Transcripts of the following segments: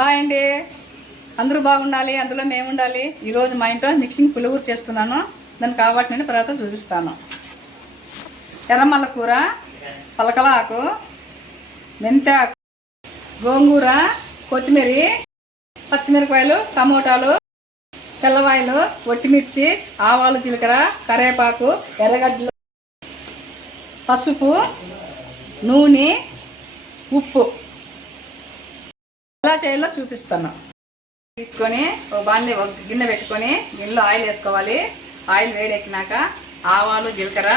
Hi అండి, అందరూ బాగుండాలి, అందులో మేము ఉండాలి. ఈరోజు మా ఇంట్లో మిక్సింగ్ పులిహోర చేస్తున్నాను. దానికి కాబట్టి నేను తర్వాత చూపిస్తాను. ఎర్రమల్ల కూర, పలకలాకు, మెంతాకు, గోంగూర, కొత్తిమీర, పచ్చిమిరపకాయలు, టమోటాలు, తెల్లవాయలు, ఒట్టిమిర్చి, ఆవాలు, జీలకర్ర, కరివేపాకు, ఎర్రగడ్డలు, పసుపు, నూనె, ఉప్పు. ఎలా చేయాలో చూపిస్తాను. తీసుకొని ఒక బాణలి ఒక గిన్నె పెట్టుకొని గిన్నెలో ఆయిల్ వేసుకోవాలి. ఆయిల్ వేడెక్కినాక ఆవాలు, జీలకర్ర,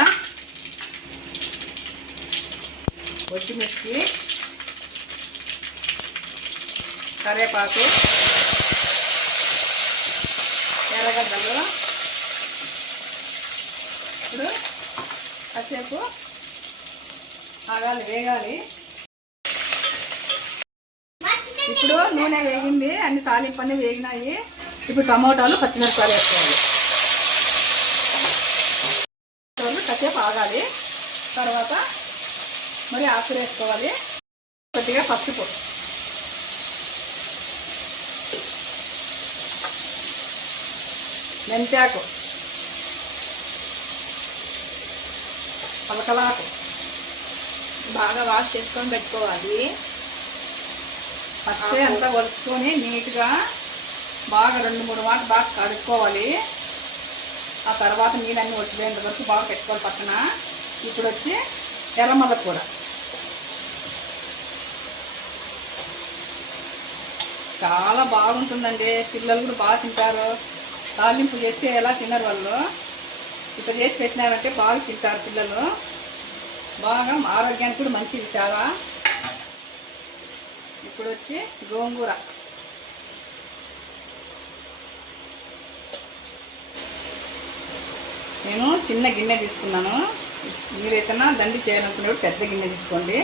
ఒట్టిమిర్చి, కరివేపాకు, ఎర్రగడ్డలు. ఇప్పుడు కాసేపు ఆగాలి, వేగాలి. ఇప్పుడు నూనె వేగింది, అన్ని తాలింపు అన్నీ వేగినాయి. ఇప్పుడు టమోటాలు, పచ్చిమిరపకాయలు వేసుకోవాలి. కాసేపు ఆగాలి. తర్వాత మరి ఆకులు వేసుకోవాలి. కొద్దిగా పసుపు, మెంతాకు, పలకలాకు బాగా వాష్ చేసుకొని పెట్టుకోవాలి. ఫస్ట్ అంతా వలుచుకొని నీట్గా బాగా 2-3 వాటి బాగా కడుక్కోవాలి. ఆ తర్వాత నీళ్ళన్నీ వచ్చిపోయేంత వరకు బాగా పెట్టుకోవాలి పక్కన. ఇప్పుడు వచ్చి ఎర్రమల్ల కూర. చాలా బాగుంటుందండి, పిల్లలు కూడా బాగా తింటారు. తాలింపు చేస్తే ఎలా తిన్నారు వాళ్ళు, ఇప్పుడు చేసి పెట్టినారంటే బాగా తింటారు పిల్లలు. బాగా ఆరోగ్యానికి కూడా మంచిది చాలా. ఇప్పుడు వచ్చి గోంగూర. నేను చిన్న గిన్నె తీసుకున్నాను. మీరైతే దండి చేయాలనుకునేప్పుడు పెద్ద గిన్నె తీసుకోండి.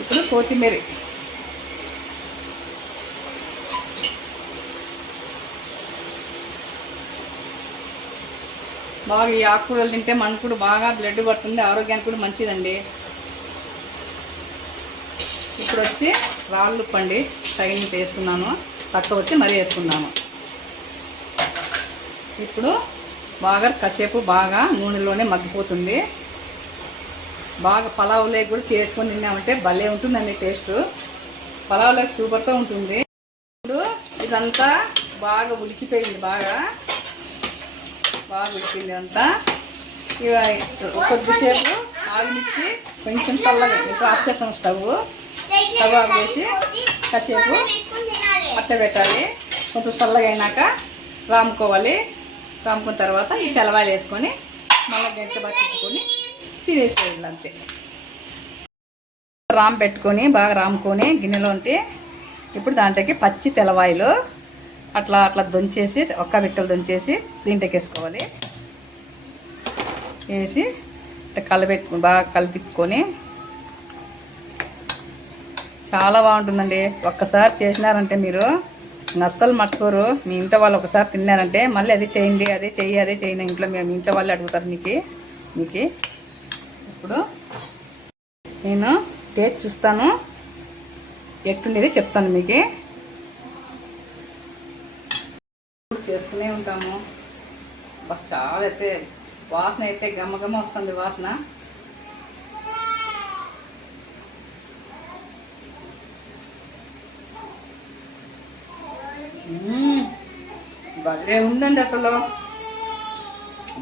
ఇప్పుడు కొత్తిమీర, బాగా ఈ ఆకుకూరలు తింటే మనకు కూడా బాగా బ్లడ్ పడుతుంది, ఆరోగ్యానికి కూడా మంచిదండి. ఇప్పుడు వచ్చి రాళ్ళు పండి తగినంత వేసుకున్నాను, తక్కువ వచ్చి మరీ వేసుకున్నాను. ఇప్పుడు బాగా కాసేపు బాగా నూనెలోనే మగ్గిపోతుంది. బాగా పలావులోకి కూడా చేసుకొని తిన్నామంటే భలే ఉంటుందండి టేస్ట్. పలావులోకి సూపర్తో ఉంటుంది. ఇప్పుడు ఇదంతా బాగా ఉడికిపోయింది, బాగా ఉడికింది అంతా. కొద్దిసేపు ఆగిమిచ్చి కొంచెం చల్లగా ఇప్పుడు ఆఫ్ చేస్తాం స్టవ్ ఆఫ్ చేసి కాసేపు అట్ట పెట్టాలి. కొంచెం చల్లగా అయినాక రాముకోవాలి. రాముకున్న తర్వాత ఈ తెల్లవాయలు వేసుకొని మళ్ళీ గంట పట్టుకొని తినేసేయాలి అంతే. పెట్టుకొని బాగా రాముకొని గిన్నెలో ఉంటే ఇప్పుడు దాంట్లోకి పచ్చి తెల్లవాయలు అట్లా దొంచేసి ఒక్క బిక్కలు దొంచేసి దీంట్లోకి వేసుకోవాలి. వేసి కలబెట్టుకుని బాగా కలిపిచ్చుకొని చాలా బాగుంటుందండి. ఒక్కసారి చేసినారంటే మీరు అస్సలు మర్చిపోరు. మీ ఇంట్లో వాళ్ళు ఒకసారి తిన్నారంటే మళ్ళీ అది చేయండి, అదే చేయండి ఇంట్లో మీ ఇంట్లో వాళ్ళు అడుగుతారు మీకు. ఇప్పుడు నేను టేస్ట్ చూస్తాను, ఎట్టుండేది చెప్తాను మీకు. చేస్తూనే ఉంటాము. చాలా అయితే వాసన అయితే గమ్మగమ్మ వస్తుంది వాసన. భలే ఉందండి అసలు.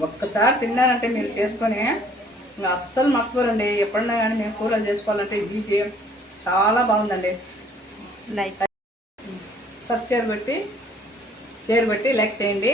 ఒక్కసారి తిన్నారంటే మీరు చేసుకొని అస్సలు మర్చిపోరండి. ఎప్పుడన్నా కానీ మేము కూరలు చేసుకోవాలంటే ఈజీ, చాలా బాగుందండి. సబ్స్క్రైబ్ పెట్టి షేర్ పెట్టి లైక్ చేయండి.